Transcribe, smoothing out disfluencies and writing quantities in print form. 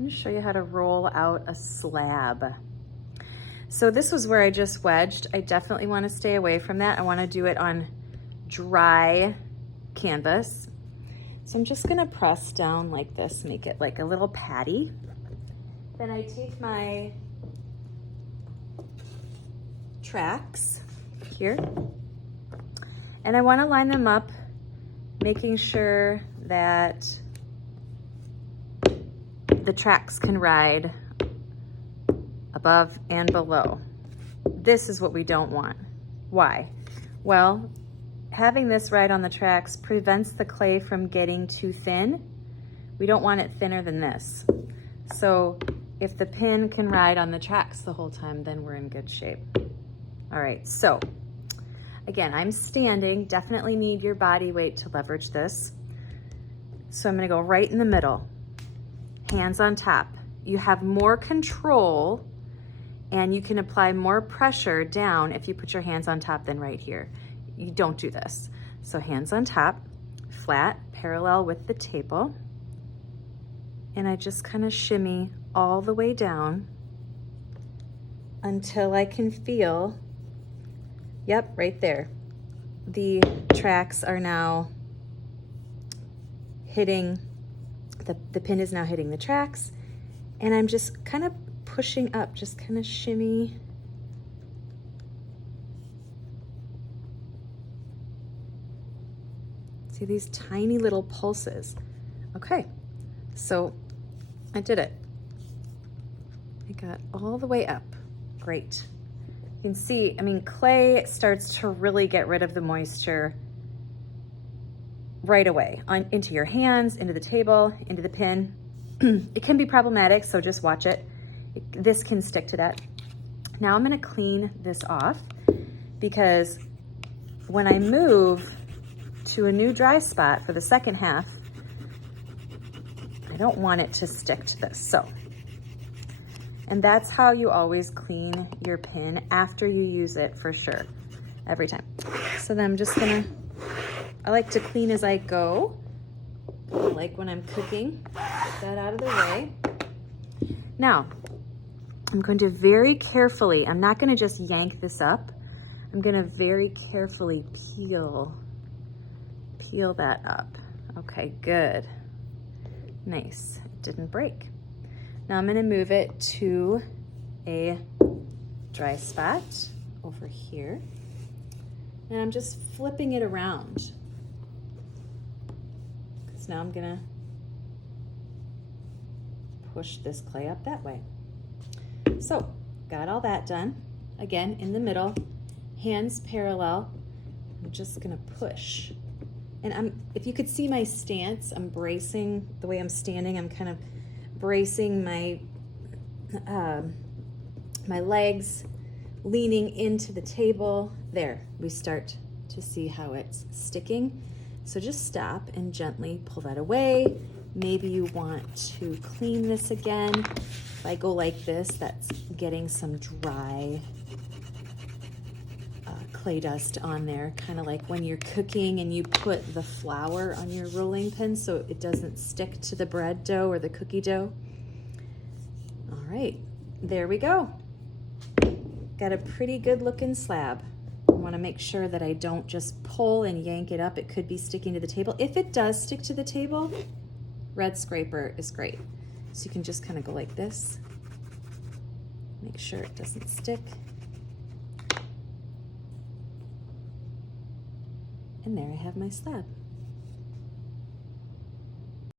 I'm gonna show you how to roll out a slab. So this was where I just wedged. I definitely wanna stay away from that. I wanna do it on dry canvas. So I'm just gonna press down like this, make it like a little patty. Then I take my tracks here, and I wanna line them up, making sure that the tracks can ride above and below. This is what we don't want. Why? Well, having this ride on the tracks prevents the clay from getting too thin. We don't want it thinner than this. So if the pin can ride on the tracks the whole time, then we're in good shape. All right, so again, I'm standing, definitely need your body weight to leverage this. So I'm gonna go right in the middle. Hands on top. You have more control and you can apply more pressure down if you put your hands on top than right here. You don't do this. So hands on top, flat, parallel with the table. And I just kind of shimmy all the way down until I can feel, yep, right there. The tracks are now hitting the pin is now hitting the tracks, and I'm just kind of pushing up, just kind of shimmy. See these tiny little pulses. Okay, so I did it. I got all the way up. Great. You can see, I mean, clay starts to really get rid of the moisture right away, into your hands, into the table, into the pin. It can be problematic, so just watch it. This can stick to that. Now I'm gonna clean this off, because when I move to a new dry spot for the second half, I don't want it to stick to this, so. And that's how you always clean your pin after you use it, for sure, every time. So then I'm just gonna, I like to clean as I go, like when I'm cooking. Get that out of the way. Now, I'm going to very carefully, I'm not gonna just yank this up, I'm gonna very carefully peel that up. Okay, good. Nice, it didn't break. Now I'm gonna move it to a dry spot over here. And I'm just flipping it around. Because now I'm gonna push this clay up that way. So, got all that done. Again, in the middle, hands parallel. I'm just gonna push. And if you could see my stance, I'm bracing, the way I'm standing, I'm kind of bracing my my legs, leaning into the table. There, we start to see how it's sticking. So just stop and gently pull that away. Maybe you want to clean this again. If I go like this, that's getting some dry clay dust on there, kind of like when you're cooking and you put the flour on your rolling pin so it doesn't stick to the bread dough or the cookie dough. All right, there we go. Got a pretty good looking slab. I want to make sure that I don't just pull and yank it up. It could be sticking to the table. If it does stick to the table, red scraper is great. So you can just kind of go like this. Make sure it doesn't stick. And there I have my slab.